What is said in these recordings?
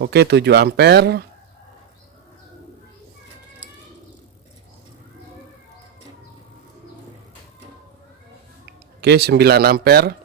Oke, 7 ampere. Oke, 9 ampere.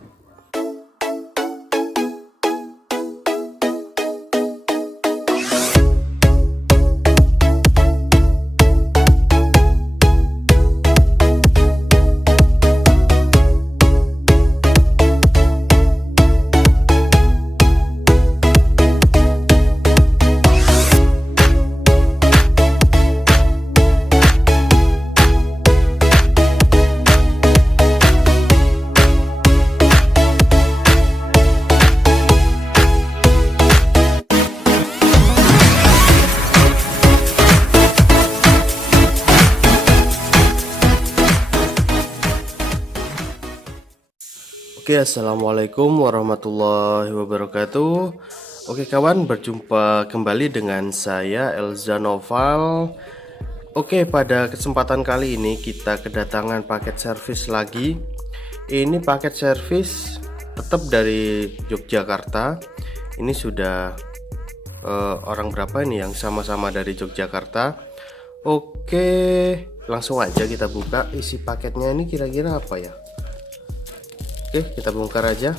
Oke, assalamualaikum warahmatullahi wabarakatuh. Oke kawan, berjumpa kembali dengan saya Elza Noval. Oke, pada kesempatan kali ini kita kedatangan paket servis lagi. Ini paket servis tetap dari Yogyakarta. Ini sudah orang berapa ini yang sama-sama dari Yogyakarta. Oke, langsung aja kita buka isi paketnya. Ini kira-kira apa ya? Oke, kita bongkar aja.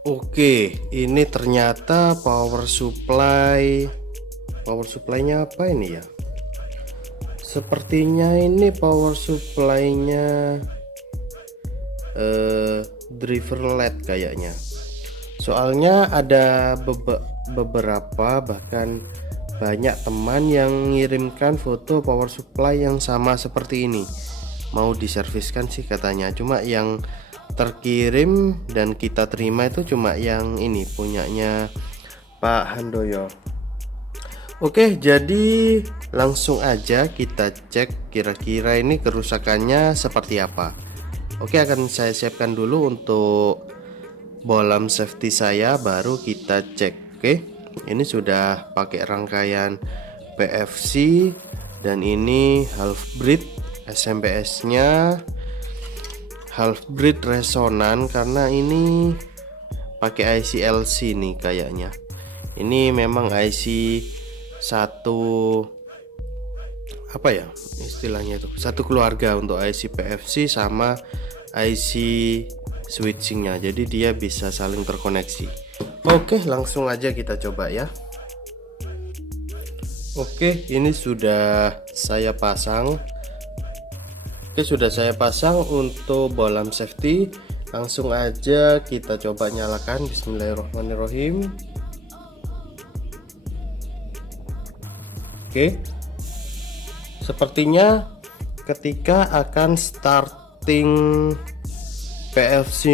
Oke, ini ternyata power supply. Power supply-nya apa ini ya? Sepertinya ini power supply-nya driver LED kayaknya. Soalnya ada beberapa, bahkan banyak teman yang mengirimkan foto power supply yang sama seperti ini. Mau diserviskan sih katanya. Cuma yang terkirim dan kita terima itu cuma yang ini, punyanya Pak Handoyo. Oke, jadi langsung aja kita cek kira-kira ini kerusakannya seperti apa. Oke, akan saya siapkan dulu untuk bolam safety saya, baru kita cek. Oke, ini sudah pakai rangkaian PFC dan ini half bridge SMPS nya half bridge resonan, karena ini pakai IC LC nih kayaknya. Ini memang IC satu, apa ya istilahnya itu, satu keluarga untuk IC PFC sama IC switchingnya, jadi dia bisa saling terkoneksi. Oke, langsung aja kita coba ya. Oke, ini sudah saya pasang. Oke, sudah saya pasang untuk bolam safety. Langsung aja kita coba nyalakan. Bismillahirrahmanirrahim. Oke, sepertinya ketika akan starting PFC,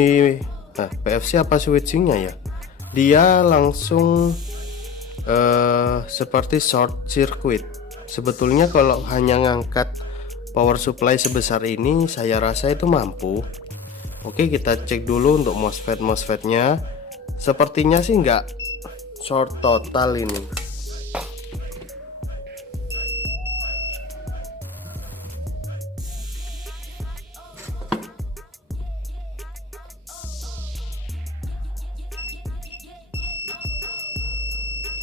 PFC apa switchingnya ya, dia langsung seperti short circuit. Sebetulnya kalau hanya ngangkat power supply sebesar ini saya rasa itu mampu. Oke, kita cek dulu untuk MOSFET-nya. Sepertinya sih nggak short total ini.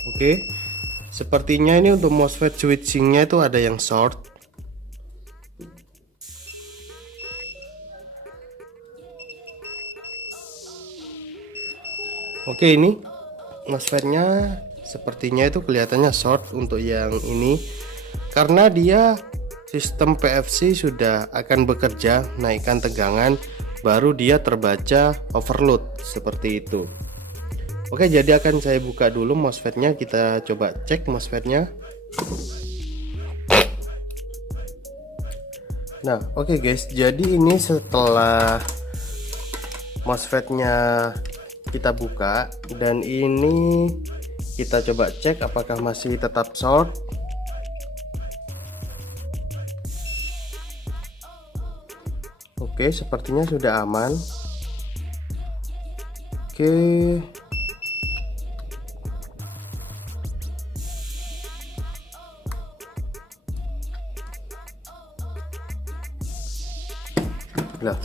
Oke, sepertinya ini untuk MOSFET switchingnya itu ada yang short. Oke, ini MOSFET-nya sepertinya itu kelihatannya short untuk yang ini, karena dia sistem PFC sudah akan bekerja, naikkan tegangan, baru dia terbaca overload seperti itu. Oke, jadi akan saya buka dulu MOSFET-nya, kita coba cek MOSFET-nya. Nah, oke guys, jadi ini setelah MOSFET-nya kita buka, dan ini kita coba cek apakah masih tetap short. Oke, sepertinya sudah aman. Oke, lah,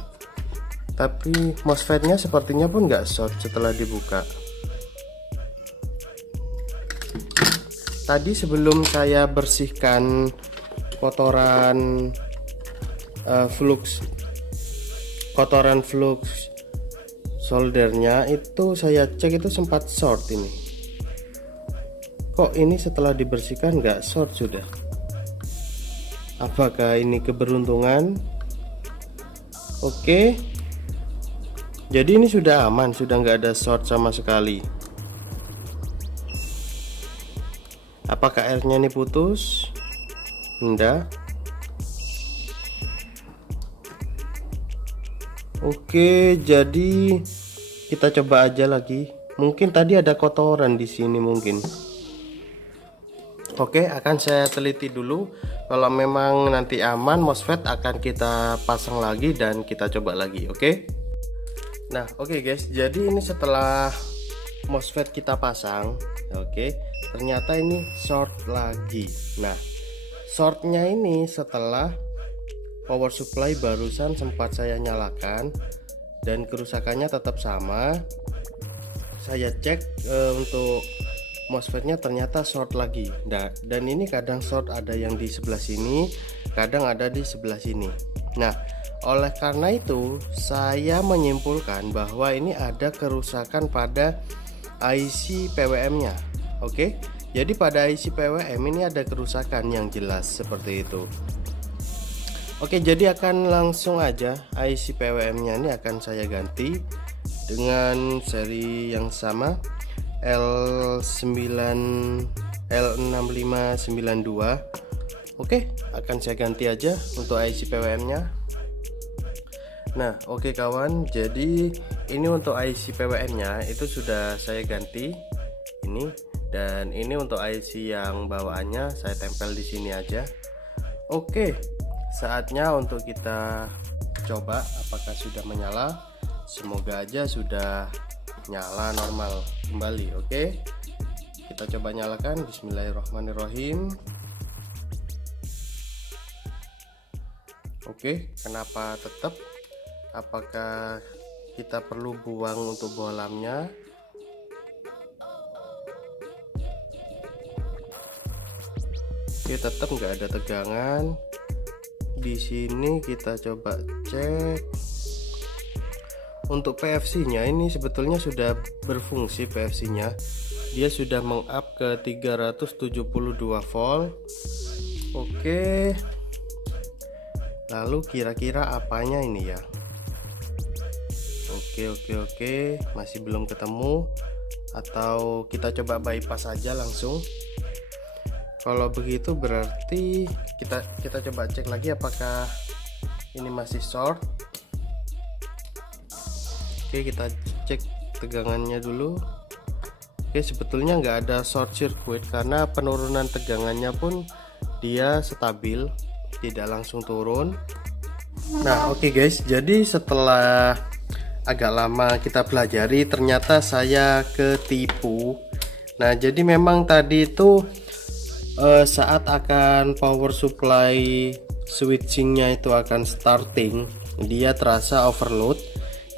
tapi MOSFET-nya sepertinya pun nggak short setelah dibuka. Tadi sebelum saya bersihkan kotoran flux soldernya, itu saya cek itu sempat short ini. Kok ini setelah dibersihkan nggak short sudah? Apakah ini keberuntungan? Oke, jadi ini sudah aman, sudah nggak ada short sama sekali. Apakah airnya ini putus? Enggak. Oke, jadi kita coba aja lagi. Mungkin tadi ada kotoran di sini mungkin. Oke, akan saya teliti dulu. Kalau memang nanti aman, MOSFET akan kita pasang lagi dan kita coba lagi. Oke. Nah, oke guys. Jadi ini setelah MOSFET kita pasang, oke, ternyata ini short lagi. Nah, shortnya ini setelah power supply barusan sempat saya nyalakan dan kerusakannya tetap sama. Saya cek untuk MOSFET-nya ternyata short lagi. Nah, dan ini kadang short ada yang di sebelah sini, kadang ada di sebelah sini. Nah, oleh karena itu saya menyimpulkan bahwa ini ada kerusakan pada IC PWM-nya. Oke. Jadi pada IC PWM ini ada kerusakan yang jelas seperti itu. Oke, jadi akan langsung aja IC PWM-nya ini akan saya ganti dengan seri yang sama, L9 L6592. Oke, akan saya ganti aja untuk IC PWM-nya. Nah, oke kawan, jadi ini untuk IC PWM-nya itu sudah saya ganti ini, dan ini untuk IC yang bawaannya saya tempel di sini aja. Oke, saatnya untuk kita coba apakah sudah menyala. Semoga aja sudah nyala normal kembali. Oke, kita coba nyalakan. Bismillahirrahmanirrahim. Oke, kenapa tetap? Apakah kita perlu buang untuk bohlamnya? Oke, tetap nggak ada tegangan. Di sini kita coba cek. Untuk PFC-nya ini sebetulnya sudah berfungsi. PFC-nya dia sudah meng-up ke 372 volt. Oke. Lalu kira-kira apanya ini ya? Oke, masih belum ketemu. Atau kita coba bypass saja langsung. Kalau begitu berarti kita coba cek lagi apakah ini masih short. Oke, kita cek tegangannya dulu. Oke, sebetulnya nggak ada short circuit karena penurunan tegangannya pun dia stabil, tidak langsung turun. Nah, oke guys, jadi setelah agak lama kita pelajari ternyata saya ketipu. Nah, jadi memang tadi itu saat akan power supply switchingnya itu akan starting, dia terasa overload.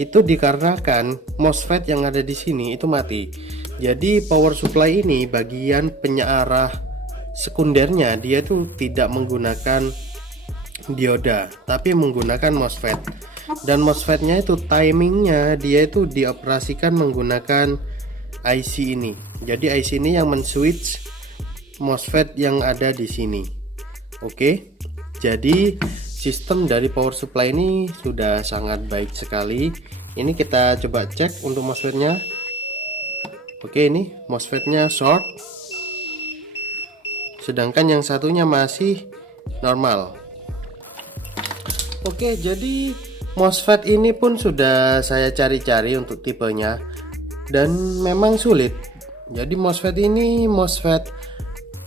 Itu dikarenakan MOSFET yang ada di sini itu mati. Jadi power supply ini bagian penyearah sekundernya dia itu tidak menggunakan dioda, tapi menggunakan MOSFET. Dan MOSFET-nya itu timingnya dia itu dioperasikan menggunakan IC ini. Jadi IC ini yang men-switch MOSFET yang ada di sini. Oke. Jadi sistem dari power supply ini sudah sangat baik sekali. Ini kita coba cek untuk MOSFET-nya. Oke, ini MOSFET-nya short. Sedangkan yang satunya masih normal. Oke, jadi MOSFET ini pun sudah saya cari-cari untuk tipenya dan memang sulit. Jadi MOSFET ini MOSFET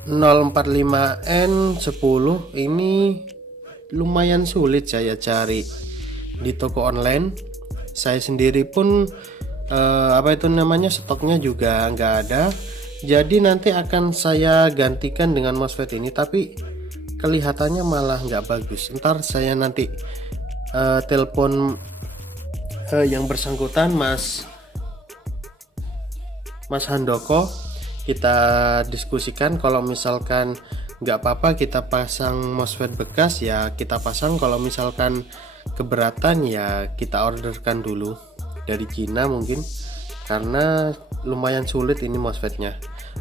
045N10 ini lumayan sulit saya cari di toko online. Saya sendiri pun stoknya juga nggak ada. Jadi nanti akan saya gantikan dengan MOSFET ini, tapi kelihatannya malah nggak bagus. Ntar saya nanti telepon yang bersangkutan, Mas Handoko, kita diskusikan. Kalau misalkan nggak apa-apa kita pasang MOSFET bekas, ya kita pasang. Kalau misalkan keberatan, ya kita orderkan dulu dari Cina mungkin, karena lumayan sulit ini MOSFET-nya.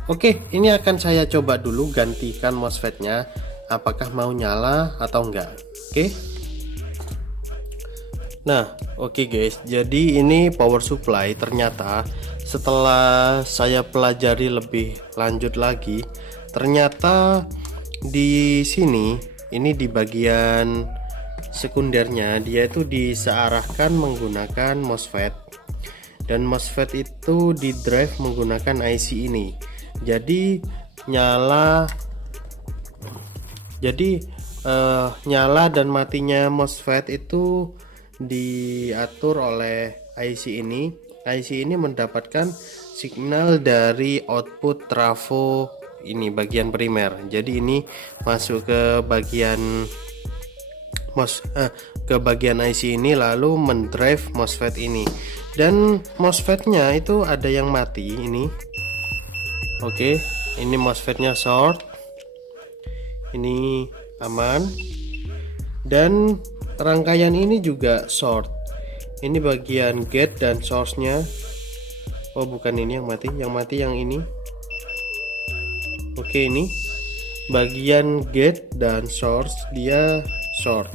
Oke, ini akan saya coba dulu gantikan MOSFET-nya, apakah mau nyala atau enggak. Oke. Nah, oke guys, jadi ini power supply. Ternyata setelah saya pelajari lebih lanjut lagi, ternyata di sini, ini di bagian sekundernya, dia itu disearahkan menggunakan MOSFET, dan MOSFET itu di drive menggunakan IC ini. Jadi nyala dan matinya MOSFET itu diatur oleh IC ini. IC ini mendapatkan signal dari output trafo ini, bagian primer. Jadi ini masuk ke bagian IC ini, lalu mendrive MOSFET ini. Dan MOSFET-nya itu ada yang mati ini. Oke, ini MOSFET-nya short. Ini aman. Dan rangkaian ini juga short. Ini bagian gate dan source-nya. Oh, bukan ini yang mati. Yang mati yang ini. Oke, ini bagian gate dan source dia short.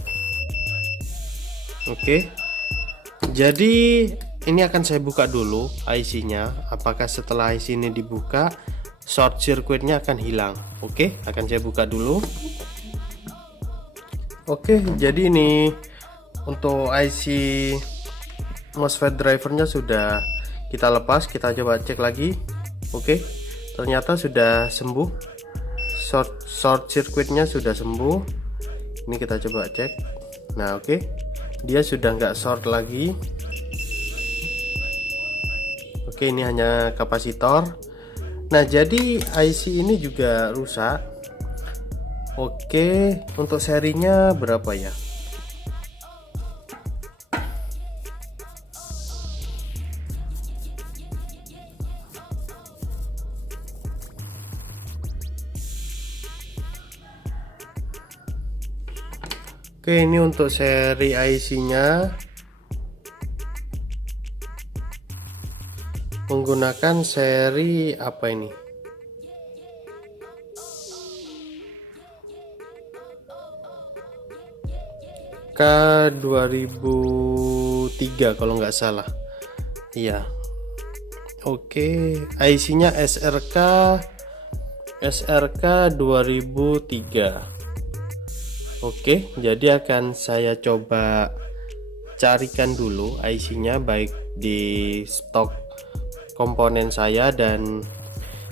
Oke. Jadi ini akan saya buka dulu IC-nya. Apakah setelah IC ini dibuka, short circuit-nya akan hilang? Oke, akan saya buka dulu. Oke, jadi ini untuk IC MOSFET drivernya sudah kita lepas. Kita coba cek lagi. Oke, ternyata sudah sembuh. Short circuitnya sudah sembuh. Ini kita coba cek. Nah, oke, dia sudah nggak short lagi. Oke, ini hanya kapasitor. Nah, jadi IC ini juga rusak. Oke, untuk serinya berapa ya? Oke, ini untuk seri IC-nya menggunakan seri apa ini? K2003 kalau nggak salah. Iya. Oke, IC-nya SRK 2003. Oke, jadi akan saya coba carikan dulu IC-nya, baik di stok komponen saya dan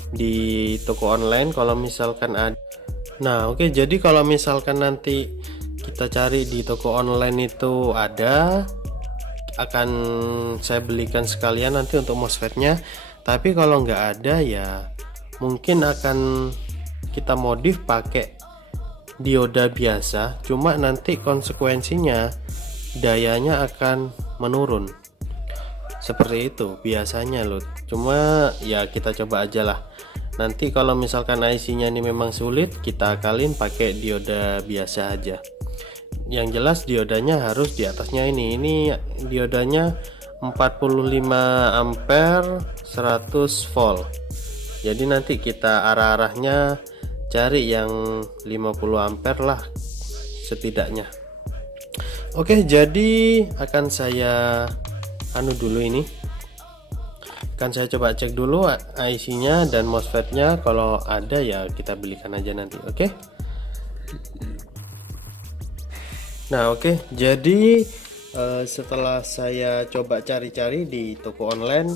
di toko online kalau misalkan ada. Nah, oke, jadi kalau misalkan nanti kita cari di toko online itu ada, akan saya belikan sekalian nanti untuk MOSFET-nya. Tapi kalau nggak ada, ya mungkin akan kita modif pakai dioda biasa, cuma nanti konsekuensinya dayanya akan menurun. Seperti itu biasanya loh. Cuma ya kita coba aja lah. Nanti kalau misalkan IC-nya ini memang sulit, kita akalin pakai dioda biasa aja. Yang jelas diodanya harus di atasnya ini. Ini diodanya 45 ampere 100 volt. Jadi nanti kita arah-arahnya cari yang 50 ampere lah setidaknya. Oke, jadi akan saya dulu ini. Akan saya coba cek dulu IC-nya dan MOSFET-nya. Kalau ada ya kita belikan aja nanti. Oke. Nah, oke. Jadi Setelah saya coba cari-cari di toko online,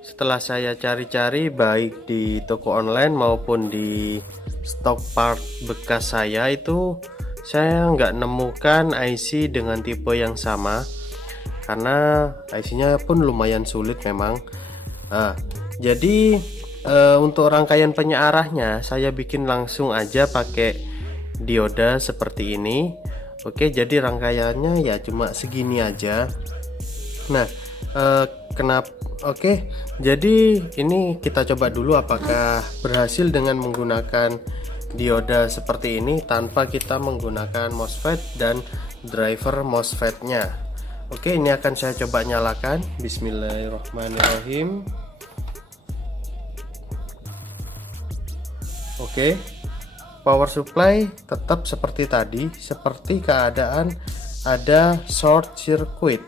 setelah saya cari-cari baik di toko online maupun di stok part bekas saya, itu saya nggak nemukan IC dengan tipe yang sama, karena IC-nya pun lumayan sulit memang. Jadi untuk rangkaian penyearahnya saya bikin langsung aja pakai dioda seperti ini. Oke, jadi rangkaiannya ya cuma segini aja. Nah, Oke, jadi ini kita coba dulu apakah berhasil dengan menggunakan dioda seperti ini tanpa kita menggunakan MOSFET dan driver MOSFET-nya. Oke, ini akan saya coba nyalakan. Bismillahirrahmanirrahim. Oke, power supply tetap seperti tadi, seperti keadaan ada short circuit.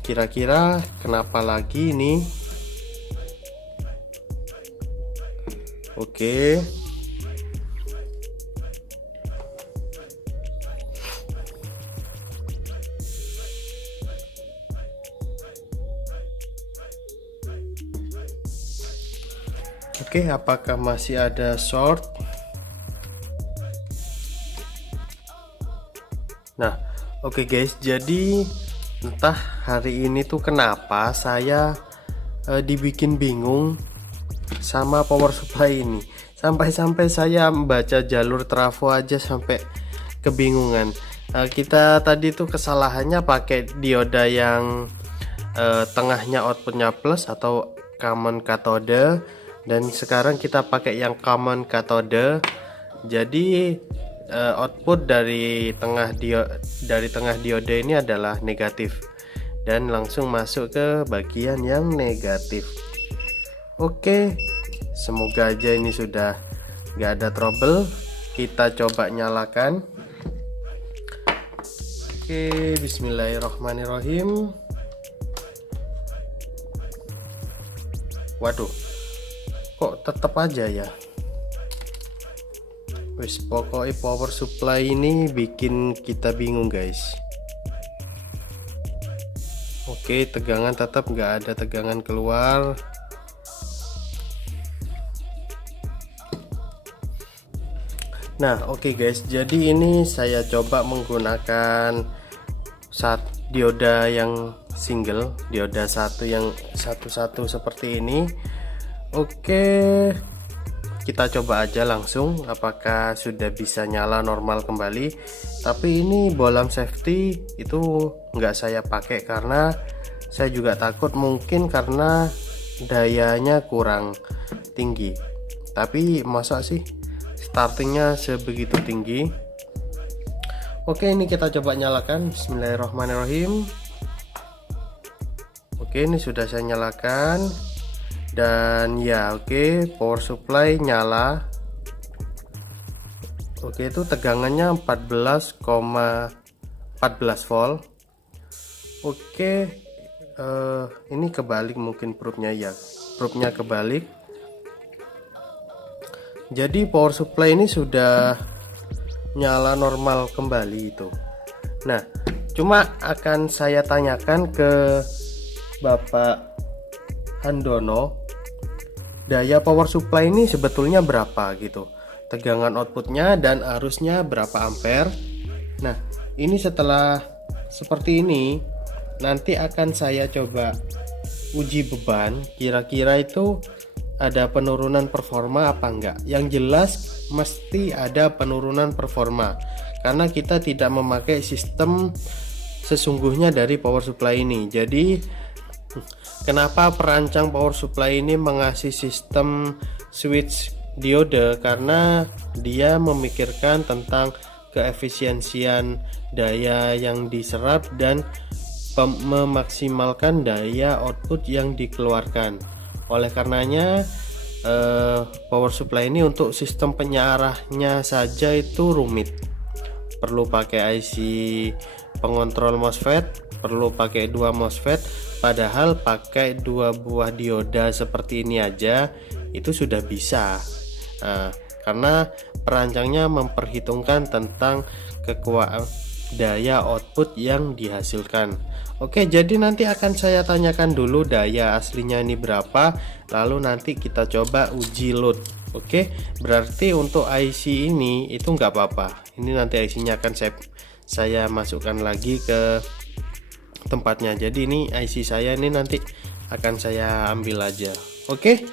Kira-kira kenapa lagi ini? Oke. Oke, apakah masih ada short? Nah, oke guys, jadi entah hari ini tuh kenapa saya dibikin bingung sama power supply ini. Sampai-sampai saya membaca jalur trafo aja sampai kebingungan. Kita tadi tuh kesalahannya pakai dioda yang tengahnya outputnya plus atau common cathode, dan sekarang kita pakai yang common cathode. Jadi output dari tengah diode ini adalah negatif dan langsung masuk ke bagian yang negatif. Oke, semoga aja ini sudah nggak ada trouble. Kita coba nyalakan. Oke, bismillahirrahmanirrahim. Waduh, kok tetap aja ya. Wes, pokoknya power supply ini bikin kita bingung guys. Oke, tegangan tetap nggak ada tegangan keluar. Nah, oke guys, jadi ini saya coba menggunakan dioda yang single, dioda satu yang satu seperti ini. Oke, kita coba aja langsung apakah sudah bisa nyala normal kembali. Tapi ini bolam safety itu nggak saya pakai karena saya juga takut mungkin karena dayanya kurang tinggi. Tapi masa sih startingnya sebegitu tinggi? Oke, ini kita coba nyalakan. Bismillahirrahmanirrahim. Oke, ini sudah saya nyalakan. Dan ya, oke, power supply nyala. Oke, itu tegangannya 14,14 volt. Oke, ini kebalik mungkin probe-nya ya. Probe-nya kebalik. Jadi power supply ini sudah nyala normal kembali itu. Nah, cuma akan saya tanyakan ke Bapak Handono, daya power supply ini sebetulnya berapa gitu, tegangan outputnya dan arusnya berapa ampere. Nah, ini setelah seperti ini nanti akan saya coba uji beban, kira-kira itu ada penurunan performa apa enggak. Yang jelas mesti ada penurunan performa karena kita tidak memakai sistem sesungguhnya dari power supply ini. Jadi kenapa perancang power supply ini mengasih sistem switch diode, karena dia memikirkan tentang keefisiensian daya yang diserap dan memaksimalkan daya output yang dikeluarkan. Oleh karenanya power supply ini untuk sistem penyearahnya saja itu rumit, perlu pakai IC pengontrol MOSFET, perlu pakai 2 MOSFET. Padahal pakai 2 buah dioda seperti ini aja itu sudah bisa, karena perancangnya memperhitungkan tentang daya output yang dihasilkan. Oke, jadi nanti akan saya tanyakan dulu daya aslinya ini berapa, lalu nanti kita coba uji load. Oke, berarti untuk IC ini itu nggak apa-apa. Ini nanti IC-nya akan saya masukkan lagi ke tempatnya. Jadi ini IC saya ini nanti akan saya ambil aja. Oke.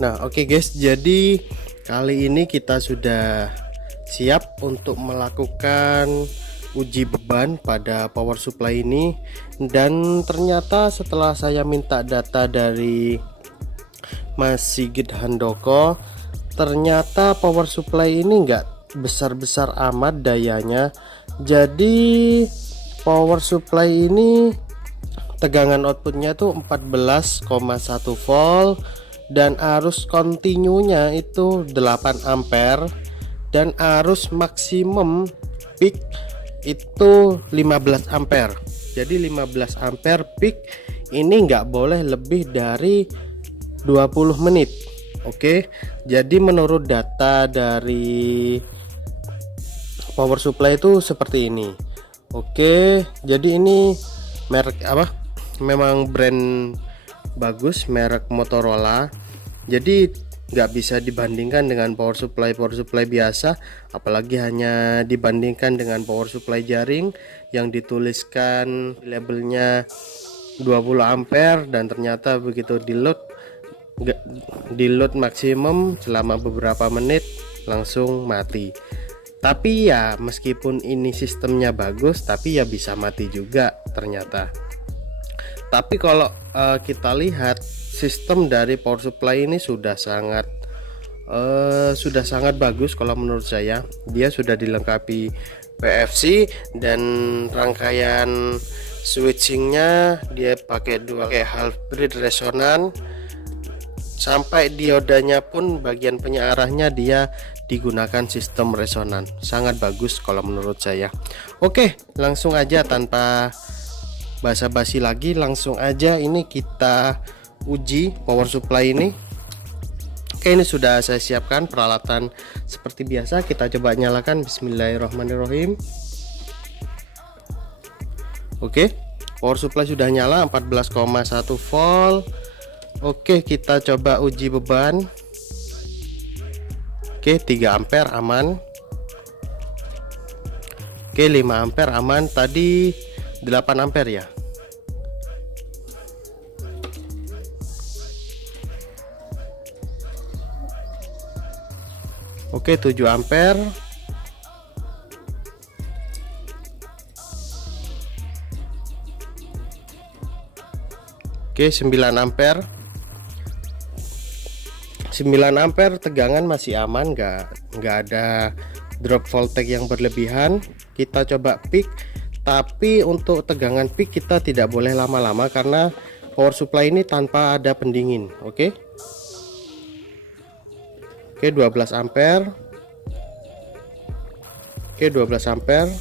Nah, oke guys, jadi kali ini kita sudah siap untuk melakukan uji beban pada power supply ini. Dan ternyata setelah saya minta data dari Mas Sigit Handoko, ternyata power supply ini enggak besar-besar amat dayanya. Jadi power supply ini tegangan outputnya tuh 14,1 volt dan arus kontinunya itu 8 ampere dan arus maksimum peak itu 15 ampere. Jadi 15 ampere peak ini nggak boleh lebih dari 20 menit. Oke, jadi menurut data dari power supply itu seperti ini. Oke, jadi ini merek apa? Memang brand bagus, merek Motorola. Jadi nggak bisa dibandingkan dengan power supply biasa, apalagi hanya dibandingkan dengan power supply jaring yang dituliskan labelnya 20 ampere dan ternyata begitu di load maksimum selama beberapa menit langsung mati. Tapi ya meskipun ini sistemnya bagus, tapi ya bisa mati juga ternyata. Tapi kalau kita lihat sistem dari power supply ini sudah sangat bagus kalau menurut saya. Dia sudah dilengkapi PFC dan rangkaian switchingnya dia pakai half bridge resonan, sampai diodanya pun bagian penyearahnya dia digunakan sistem resonan. Sangat bagus kalau menurut saya. Oke, langsung aja tanpa basa-basi lagi, langsung aja ini kita uji power supply ini. Oke, ini sudah saya siapkan peralatan seperti biasa. Kita coba nyalakan. Bismillahirrahmanirrahim. Oke, power supply sudah nyala 14,1 volt. Oke, kita coba uji beban. Oke, 3 ampere aman. Oke, 5 ampere aman. Tadi 8 ampere ya. Oke, 7 ampere. Oke, 9 ampere. 9 ampere tegangan masih aman, nggak ada drop voltage yang berlebihan. Kita coba peak. Tapi untuk tegangan peak kita tidak boleh lama-lama karena power supply ini tanpa ada pendingin. Oke. Oke, 12 ampere. Oke, 12 ampere.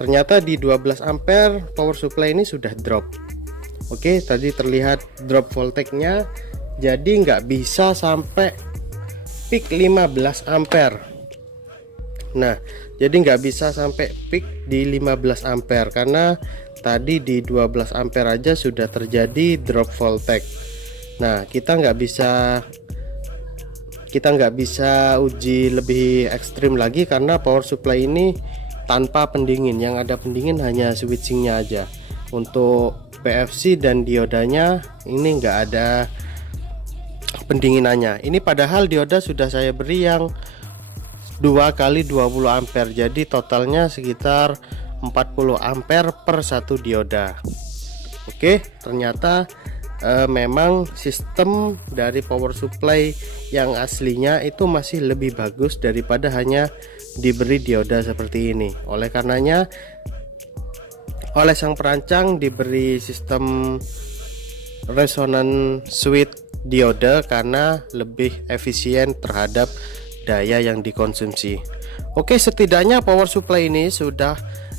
Ternyata di 12 ampere power supply ini sudah drop. Oke, tadi terlihat drop voltage-nya. Jadi nggak bisa sampai peak 15 ampere. Nah, jadi nggak bisa sampai peak di 15 ampere karena tadi di 12 ampere aja sudah terjadi drop voltage. Nah, kita nggak bisa uji lebih ekstrim lagi karena power supply ini tanpa pendingin. Yang ada pendingin hanya switchingnya aja. Untuk PFC dan diodanya ini nggak ada pendinginannya. Ini padahal dioda sudah saya beri yang 2 kali 20 ampere, jadi totalnya sekitar 40 ampere per satu dioda. Oke, ternyata memang sistem dari power supply yang aslinya itu masih lebih bagus daripada hanya diberi dioda seperti ini. Oleh karenanya oleh sang perancang diberi sistem resonance switch diode karena lebih efisien terhadap daya yang dikonsumsi. Oke, setidaknya power supply ini sudah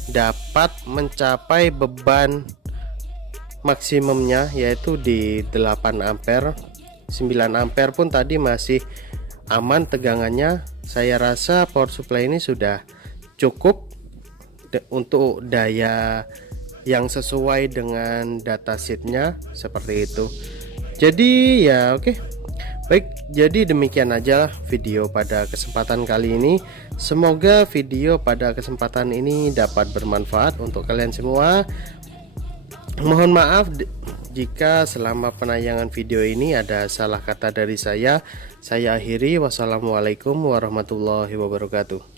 dapat mencapai beban maksimumnya yaitu di 8 ampere. 9 ampere pun tadi masih aman tegangannya. Saya rasa power supply ini sudah cukup untuk daya yang sesuai dengan datasheetnya seperti itu. Jadi ya oke. Baik, jadi demikian aja video pada kesempatan kali ini. Semoga video pada kesempatan ini dapat bermanfaat untuk kalian semua. Mohon maaf jika selama penayangan video ini ada salah kata dari saya. Saya akhiri. Wassalamualaikum warahmatullahi wabarakatuh.